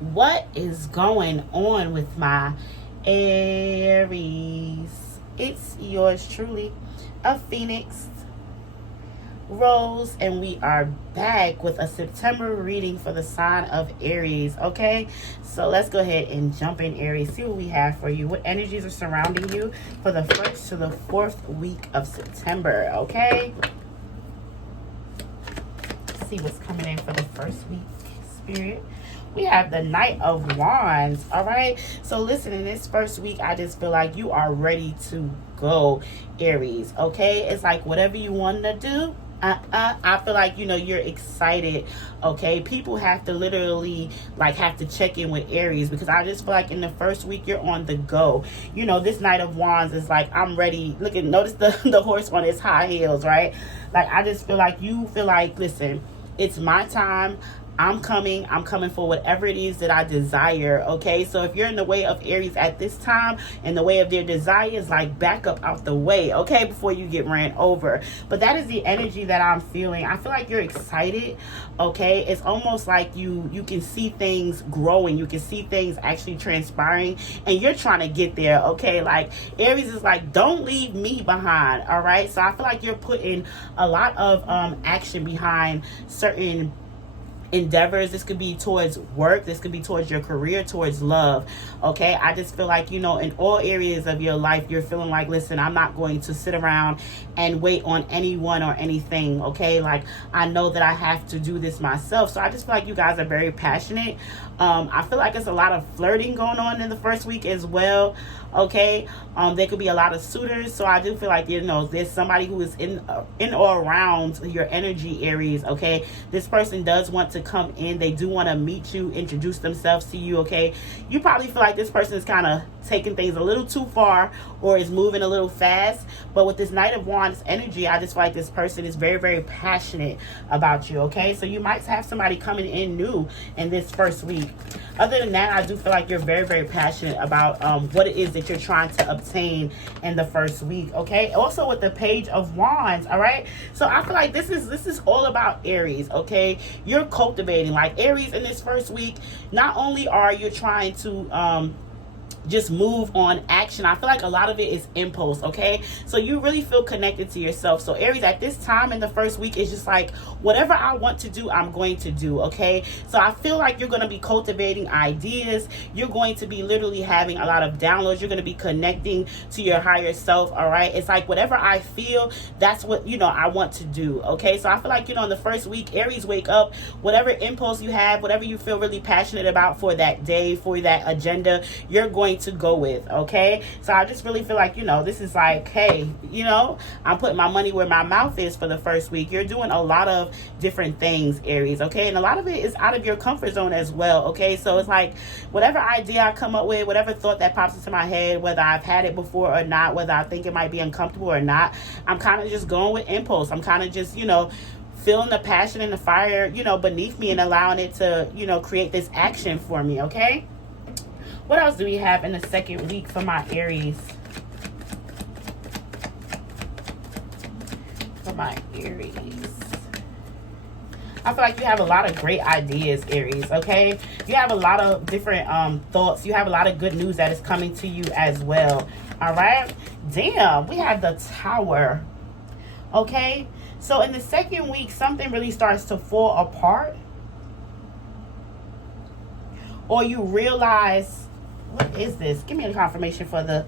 What is going on with my Aries? It's yours truly, a Phoenix Rose, and we are back with a September reading for the sign of Aries. Okay, so let's go ahead and jump in, Aries. See what we have for you. What energies are surrounding you for the 1st to the 4th week of September? Okay, let's see what's coming in for the first week, Spirit. We have the Knight of Wands. All right, so listen, in this first week I just feel like you are ready to go, Aries. Okay, it's like whatever you want to do, I feel like you're excited. Okay, people have to literally have to check in with Aries, because I just feel like in the first week you're on the go. This Knight of Wands is like, I'm ready. Look at, notice the horse on his high heels, right? Like, I just feel like you feel like, listen, it's my time. I'm coming for whatever it is that I desire. Okay, so if you're in the way of Aries at this time, in the way of their desires, like, back up out the way, okay, before you get ran over. But that is the energy that I'm feeling. I feel like you're excited. Okay, it's almost like you can see things growing, you can see things actually transpiring, and you're trying to get there. Okay, like, Aries is like, don't leave me behind. All right, so I feel like you're putting a lot of action behind certain endeavors. This could be towards work, this could be towards your career, towards love. Okay, I just feel like in all areas of your life you're feeling like, listen, I'm not going to sit around and wait on anyone or anything. Okay, like, I know that I have to do this myself. So I just feel like you guys are very passionate. I feel like it's a lot of flirting going on in the first week as well. Okay, there could be a lot of suitors. So I do feel like there's somebody who is in or around your energy, Aries. Okay, this person does want to come in. They do want to meet you, introduce themselves to you. Okay, you probably feel like this person is kind of taking things a little too far, or is moving a little fast. But with this Knight of Wands energy, I just feel like this person is very, very passionate about you. Okay, so you might have somebody coming in new in this first week. Other than that, I do feel like you're very, very passionate about what it is that you're trying to obtain in the first week. Okay, also with the Page of Wands. All right, so I feel like this is all about Aries. Okay, you're cultivating, like, Aries in this first week. Not only are you trying to just move on action, I feel like a lot of it is impulse. Okay, so you really feel connected to yourself. So Aries, at this time in the first week, is just like, whatever I want to do, I'm going to do. Okay, so I feel like you're going to be cultivating ideas. You're going to be literally having a lot of downloads. You're going to be connecting to your higher self. All right, it's like, whatever I feel, that's what I want to do. Okay, so I feel like in the first week, Aries, wake up. Whatever impulse you have, whatever you feel really passionate about for that day, for that agenda, you're going to go with. Okay, so I just really feel like this is like, hey, I'm putting my money where my mouth is for the first week. You're doing a lot of different things, Aries. Okay, and a lot of it is out of your comfort zone as well. Okay, so it's like, whatever idea I come up with, whatever thought that pops into my head, whether I've had it before or not, whether I think it might be uncomfortable or not, I'm kind of just going with impulse. I'm kind of just feeling the passion and the fire beneath me, and allowing it to create this action for me. Okay, what else do we have in the second week for my Aries? For my Aries, I feel like you have a lot of great ideas, Aries. Okay, you have a lot of different thoughts. You have a lot of good news that is coming to you as well. All right, damn, we have the Tower. Okay, so in the second week, something really starts to fall apart, or you realize, what is this? Give me a confirmation for the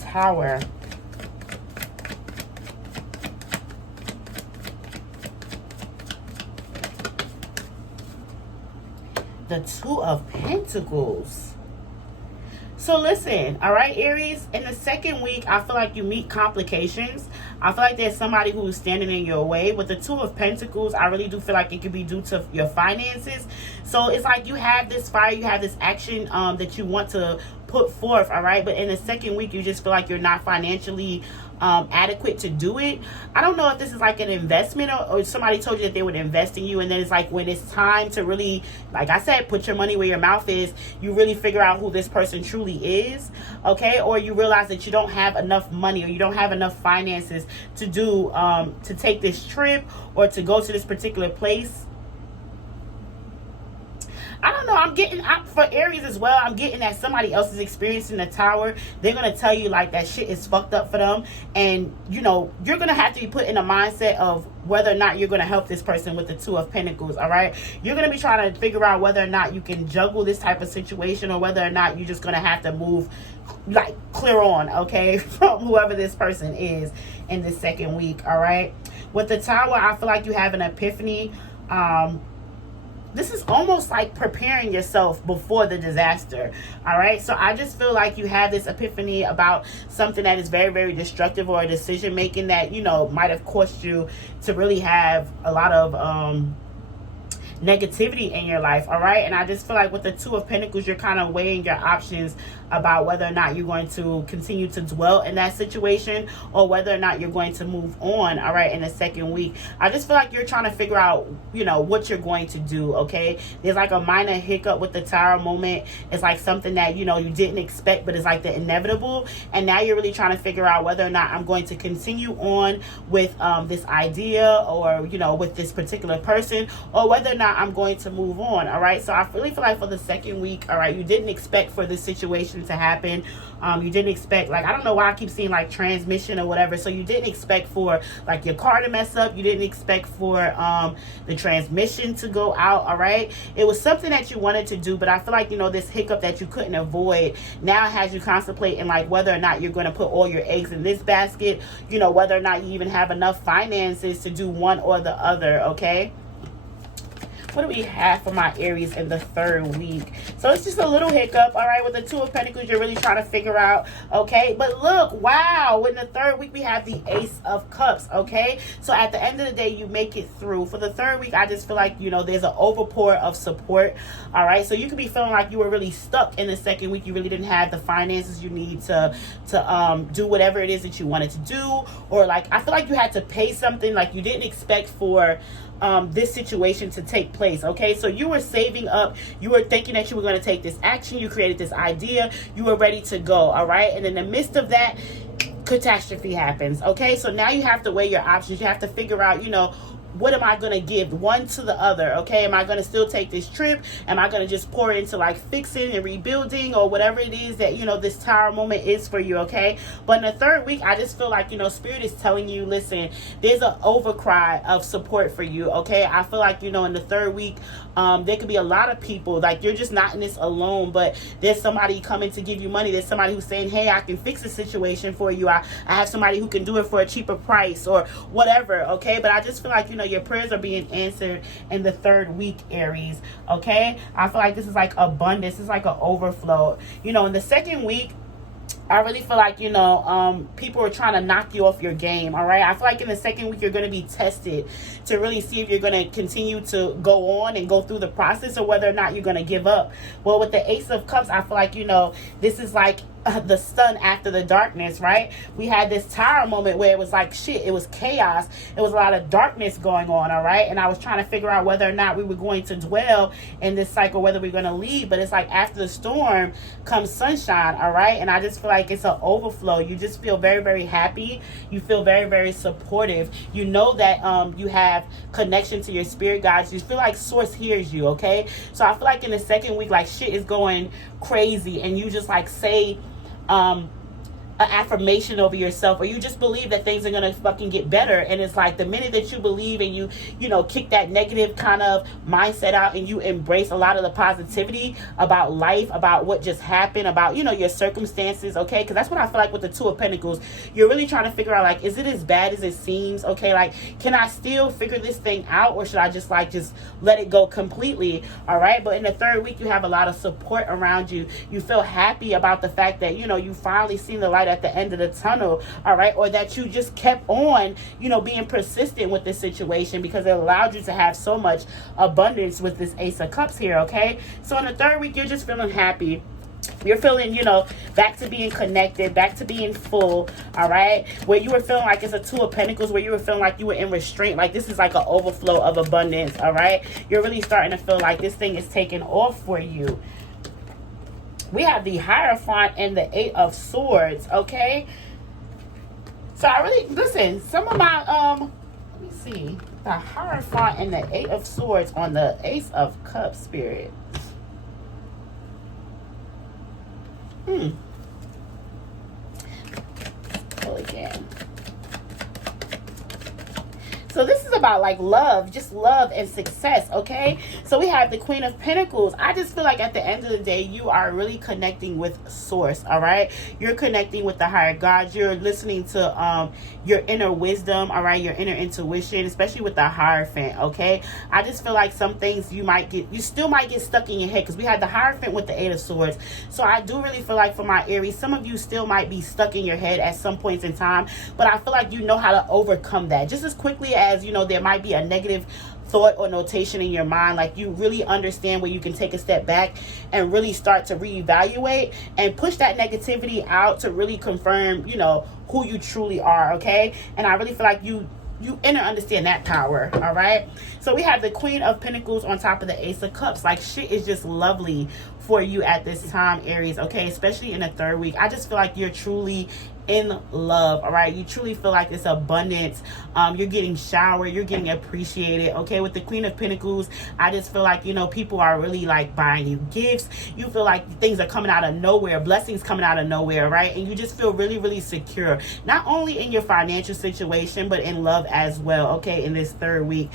Tower. The Two of Pentacles. So listen, all right, Aries, in the second week, I feel like you meet complications. I feel like there's somebody who's standing in your way. With the Two of Pentacles, I really do feel like it could be due to your finances. So it's like you have this fire, you have this action that you want to put forth, all right? But in the second week, you just feel like you're not financially adequate to do it. I don't know if this is like an investment, or somebody told you that they would invest in you, and then it's like, when it's time to really, like I said, put your money where your mouth is, you really figure out who this person truly is. Okay, or you realize that you don't have enough money, or you don't have enough finances to do to take this trip, or to go to this particular place. I don't know, I'm getting, for Aries as well, I'm getting that somebody else is experiencing the Tower. They're going to tell you like that shit is fucked up for them. And, you know, you're going to have to be put in a mindset of whether or not you're going to help this person with the Two of Pentacles, all right? You're going to be trying to figure out whether or not you can juggle this type of situation, or whether or not you're just going to have to move, like, clear on, okay, from whoever this person is in this second week, all right? With the Tower, I feel like you have an epiphany. This is almost like preparing yourself before the disaster, all right? So I just feel like you have this epiphany about something that is very, very destructive, or a decision making that, you know, might have cost you to really have a lot of negativity in your life, all right? And I just feel like with the Two of Pentacles, you're kind of weighing your options about whether or not you're going to continue to dwell in that situation, or whether or not you're going to move on, all right, in the second week. I just feel like you're trying to figure out, you know, what you're going to do, okay? There's like a minor hiccup with the Tower moment. It's like something that, you know, you didn't expect, but it's like the inevitable. And now you're really trying to figure out whether or not I'm going to continue on with this idea, or, you know, with this particular person, or whether or not I'm going to move on, all right? So I really feel like for the second week, all right, you didn't expect for this situation to happen. You didn't expect, like, I don't know why I keep seeing like transmission or whatever. So you didn't expect for like your car to mess up. You didn't expect for the transmission to go out, all right? It was something that you wanted to do, but I feel like, you know, this hiccup that you couldn't avoid now has you contemplating like whether or not you're going to put all your eggs in this basket, you know, whether or not you even have enough finances to do one or the other, okay? What do we have for my Aries in the third week? So it's just a little hiccup, all right? With the Two of Pentacles, you're really trying to figure out, okay? But look, wow, in the third week, we have the Ace of Cups, okay? So at the end of the day, you make it through. For the third week, I just feel like, you know, there's an overpour of support, all right? So you could be feeling like you were really stuck in the second week. You really didn't have the finances you need to do whatever it is that you wanted to do. Or like, I feel like you had to pay something like you didn't expect for this situation to take place, okay? So you were saving up, you were thinking that you were going to take this action, you created this idea, you were ready to go, all right? And in the midst of that, catastrophe happens, okay? So now you have to weigh your options. You have to figure out, you know, what am I going to give one to the other, okay? Am I going to still take this trip? Am I going to just pour into like fixing and rebuilding, or whatever it is that, you know, this Tower moment is for you, okay? But in the third week, I just feel like, you know, Spirit is telling you, listen, there's an overcry of support for you, okay? I feel like, you know, in the third week, there could be a lot of people, like you're just not in this alone, but there's somebody coming to give you money. There's somebody who's saying, hey, I can fix the situation for you. I have somebody who can do it for a cheaper price, or whatever, okay? But I just feel like, you know, your prayers are being answered in the third week, Aries, okay? I feel like this is like abundance. It's like an overflow. You know, in the second week, I really feel like, you know, people are trying to knock you off your game, all right? I feel like in the second week, you're going to be tested to really see if you're going to continue to go on and go through the process, or whether or not you're going to give up. Well, with the Ace of Cups, I feel like, you know, this is like the sun after the darkness, right? We had this Tower moment where it was like shit, it was chaos, it was a lot of darkness going on, all right? And I was trying to figure out whether or not we were going to dwell in this cycle, whether we're going to leave. But it's like after the storm comes sunshine, all right? And I just feel like it's an overflow. You just feel very, very happy. You feel very, very supportive. You know that you have connection to your spirit guides. You feel like source hears you, okay? So I feel like in the second week, like shit is going crazy, and you just like say an affirmation over yourself, or you just believe that things are gonna fucking get better. And it's like the minute that you believe and you know, kick that negative kind of mindset out, and you embrace a lot of the positivity about life, about what just happened, about, you know, your circumstances, okay? Because that's what I feel like with the Two of Pentacles. You're really trying to figure out, like, is it as bad as it seems, okay? Like, can I still figure this thing out, or should I just like just let it go completely, all right? But in the third week, you have a lot of support around you. You feel happy about the fact that, you know, you finally seen the light at the end of the tunnel, all right? Or that you just kept on, you know, being persistent with this situation, because it allowed you to have so much abundance with this Ace of Cups here, okay? So in the third week, you're just feeling happy. You're feeling, you know, back to being connected, back to being full, all right? Where you were feeling like it's a Two of Pentacles, where you were feeling like you were in restraint, like this is like an overflow of abundance, all right? You're really starting to feel like this thing is taking off for you. We have the Hierophant and the Eight of Swords, okay? So I really, listen, some of my, let me see, the Hierophant and the Eight of Swords on the Ace of Cups, Spirit. Pull again. So this is about like love, just love and success, okay? So we have the Queen of Pentacles. I just feel like at the end of the day, you are really connecting with Source, all right? You're connecting with the higher God. You're listening to your inner wisdom, all right? Your inner intuition, especially with the Hierophant, okay? I just feel like some things you still might get stuck in your head because we had the Hierophant with the Eight of Swords. So I do really feel like for my Aries, some of you still might be stuck in your head at some points in time, but I feel like you know how to overcome that just as quickly as, you know, there might be a negative thought or notation in your mind. Like, you really understand where you can take a step back and really start to reevaluate and push that negativity out to really confirm, you know, who you truly are, okay? And I really feel like you understand that power, all right? So we have the Queen of Pentacles on top of the Ace of Cups. Like, shit is just lovely for you at this time, Aries, okay? Especially in the third week. I just feel like you're truly in love, all right? You truly feel like it's abundance. You're getting showered, you're getting appreciated, okay? With the Queen of Pentacles, I just feel like, you know, people are really like buying you gifts. You feel like things are coming out of nowhere, blessings coming out of nowhere, right? And you just feel really, really secure, not only in your financial situation, but in love as well, okay? In this third week,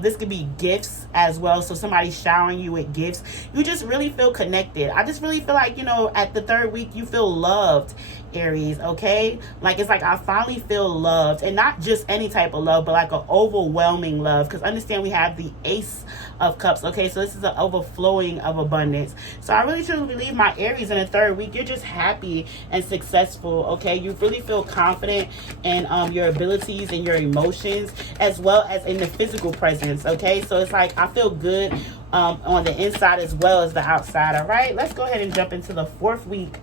this could be gifts as well. So somebody's showering you with gifts. You just really feel connected. I just really feel like, you know, at the third week, you feel loved, Aries, okay? Like, it's like I finally feel loved, and not just any type of love, but like an overwhelming love, because understand we have the Ace of Cups, okay? So this is an overflowing of abundance. So I really truly believe, my Aries, in the third week, you're just happy and successful, okay? You really feel confident in your abilities and your emotions, as well as in the physical presence, okay? So it's like I feel good on the inside as well as the outside, all right? Let's go ahead and jump into the fourth week.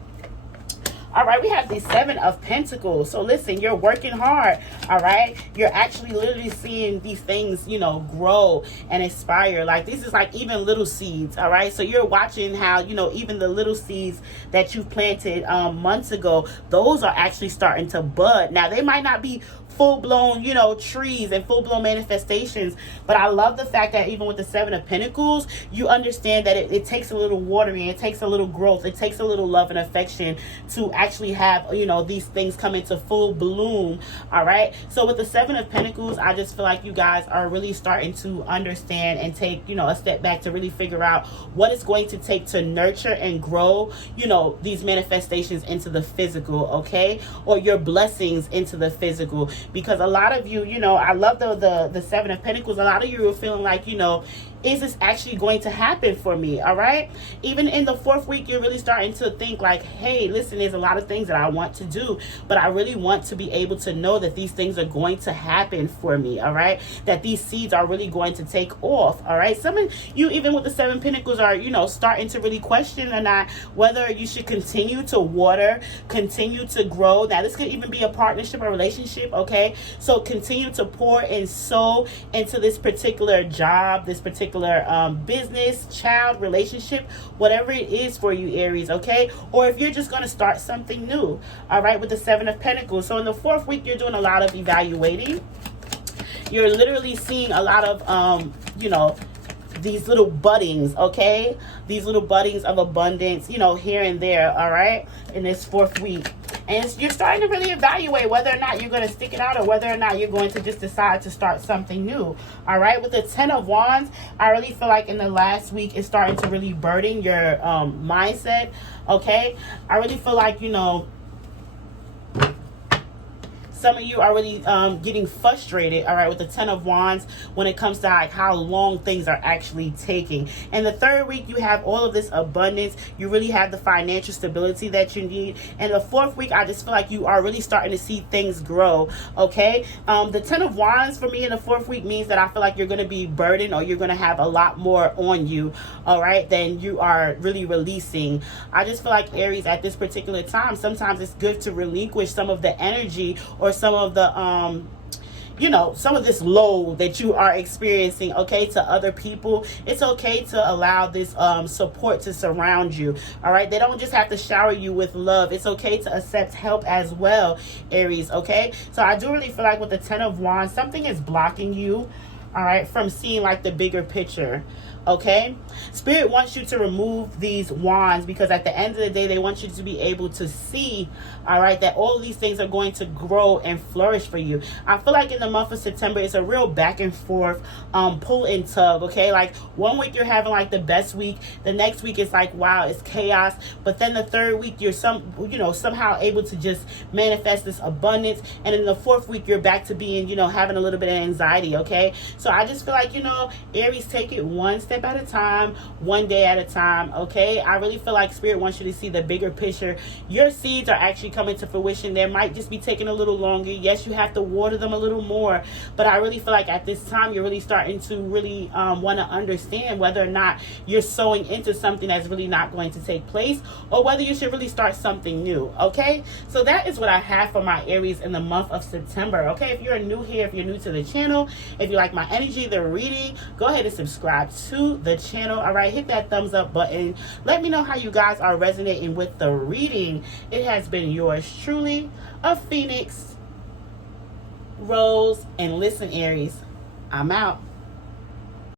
All right, we have the Seven of Pentacles. So listen, you're working hard, all right? You're actually literally seeing these things, you know, grow and inspire. Like, this is like even little seeds, all right? So you're watching how, you know, even the little seeds that you planted months ago, those are actually starting to bud. Now, they might not be full-blown, you know, trees and full-blown manifestations, but I love the fact that even with the Seven of Pentacles, you understand that it takes a little watering, it takes a little growth, it takes a little love and affection to actually have, you know, these things come into full bloom, all right? So with the Seven of Pentacles, I just feel like you guys are really starting to understand and take, you know, a step back to really figure out what it's going to take to nurture and grow, you know, these manifestations into the physical, okay? Or your blessings into the physical. Because a lot of you, you know, I love the Seven of Pentacles. A lot of you are feeling like, you know, is this actually going to happen for me? All right. Even in the fourth week, you're really starting to think like, hey, listen, there's a lot of things that I want to do, but I really want to be able to know that these things are going to happen for me. All right. That these seeds are really going to take off. All right. Some of you, even with the Seven Pentacles, are, you know, starting to really question or not whether you should continue to water, continue to grow. Now, this could even be a partnership or relationship. Okay. So continue to pour and sow into this particular job, this particular business, child, relationship, whatever it is for you, Aries, okay? Or if you're just going to start something new, all right, with the Seven of Pentacles. So in the fourth week, you're doing a lot of evaluating. You're literally seeing a lot of, you know, these little buddings, okay? These little buddings of abundance, you know, here and there, all right, in this fourth week. And you're starting to really evaluate whether or not you're going to stick it out or whether or not you're going to just decide to start something new, all right? With the Ten of Wands, I really feel like in the last week, it's starting to really burden your mindset, okay? I really feel like, you know, some of you are really getting frustrated, all right, with the Ten of Wands when it comes to like how long things are actually taking. And the third week, you have all of this abundance. You really have the financial stability that you need. And the fourth week, I just feel like you are really starting to see things grow, okay? The Ten of Wands for me in the fourth week means that I feel like you're going to be burdened, or you're going to have a lot more on you, all right, than you are really releasing. I just feel like, Aries, at this particular time, sometimes it's good to relinquish some of the energy or some of the you know, some of this load that you are experiencing, okay, to other people. It's okay to allow this support to surround you, all right? They don't just have to shower you with love. It's okay to accept help as well, Aries, okay? So I do really feel like with the Ten of Wands, something is blocking you, all right, from seeing like the bigger picture, Okay, Spirit wants you to remove these wands because at the end of the day they want you to be able to see, all right, that all of these things are going to grow and flourish for you. I feel like in the month of September it's a real back and forth, pull and tug. Okay, like one week you're having like the best week, the next week it's like, wow, it's chaos, but then the third week you're somehow able to just manifest this abundance, and in the fourth week you're back to being, having a little bit of anxiety. Okay, so I just feel like, Aries, take it one step at a time, one day at a time. Okay, I really feel like Spirit wants you to see the bigger picture. Your seeds are actually coming to fruition. They might just be taking a little longer. Yes, you have to water them a little more, but I really feel like at this time you're really starting to really want to understand whether or not you're sowing into something that's really not going to take place, or whether you should really start something new. Okay, so that is what I have for my Aries in the month of September. Okay, if you're new here, if you're new to the channel, if you like my energy, the reading, go ahead and subscribe to the channel. All right, hit that thumbs up button. Let me know how you guys are resonating with the reading. It has been yours truly, a Phoenix Rose, and listen, Aries, I'm out.